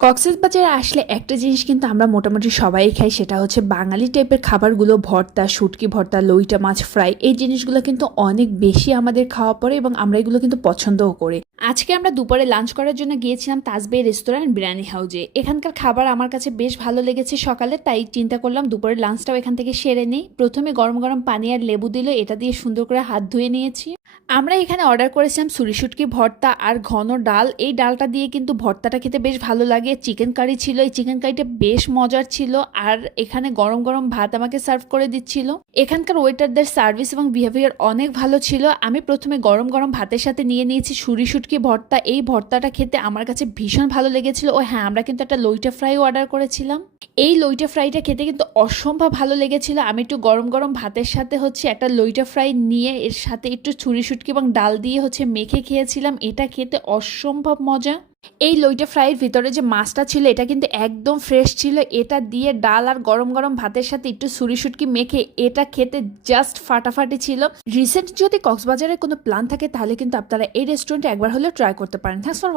কক্সেস বাজারে আসলে একটা জিনিস কিন্তু আমরা মোটামুটি সবাই খাই, সেটা হচ্ছে বাঙালি টাইপের খাবারগুলো, ভর্তা, শুটকি ভর্তা, লইটা মাছ ফ্রাই, এই জিনিসগুলো কিন্তু অনেক বেশি আমাদের খাওয়া পড়ে এবং আমরা এগুলো কিন্তু পছন্দও করি। আজকে আমরা দুপুরে লাঞ্চ করার জন্য গিয়েছিলাম তাজবে রেস্টুরেন্ট বিরিয়ানি হাউজে এখানকার খাবার আমার কাছে বেশ ভালো লেগেছে সকালে, তাই চিন্তা করলাম দুপুরের লাঞ্চটাও এখান থেকে সেরে নিই। প্রথমে গরম গরম পানি আর লেবু দিল, এটা দিয়ে সুন্দর করে হাত ধুয়ে নিয়েছি। আমরা এখানে অর্ডার করেছিলাম সুরিশুটকি ভর্তা আর ঘন ডাল, এই ডালটা দিয়ে কিন্তু ভর্তাটা খেতে বেশ ভালো লাগে। চিকেন কারি ছিল, এই চিকেন কারিটা বেশ মজার ছিল আর এখানে গরম গরম ভাত আমাকে সার্ভ করে দিচ্ছিল। এখানকার ওয়েটারদের সার্ভিস এবং বিহেভিয়ার অনেক ভালো ছিল। আমি প্রথমে গরম গরম ভাতের সাথে নিয়ে নিয়েছি সুরিশুটকি ভর্তা। এই ভর্তাটা খেতে আমার কাছে ভীষণ ভালো লেগেছিল। ও হ্যাঁ আমরা কিন্তু একটা লইটা ফ্রাইও অর্ডার করেছিলাম। এই লইটা ফ্রাইটা খেতে কিন্তু অসম্ভব ভালো লেগেছিল। আমি একটু গরম গরম ভাতের সাথে হচ্ছে একটা লইটা ফ্রাই নিয়ে এর সাথে একটু ছুরি শুটকি এবং ডাল দিয়ে হচ্ছে মেখে খেয়েছিলাম। এটা খেতে অসম্ভব মজা। এই লইটা ফ্রাইয়ের ভিতরে যে মাছটা ছিল, এটা কিন্তু একদম ফ্রেশ ছিল। এটা দিয়ে ডাল আর গরম গরম ভাতের সাথে একটু সুরি সুটকি মেখে এটা খেতে জাস্ট ফাটাফাটি ছিল। রিসেন্ট যদি কক্সবাজারের কোনো প্ল্যান থাকে, তাহলে কিন্তু আপনারা এই রেস্টুরেন্টে একবার হলেও ট্রাই করতে পারেন। Thanks for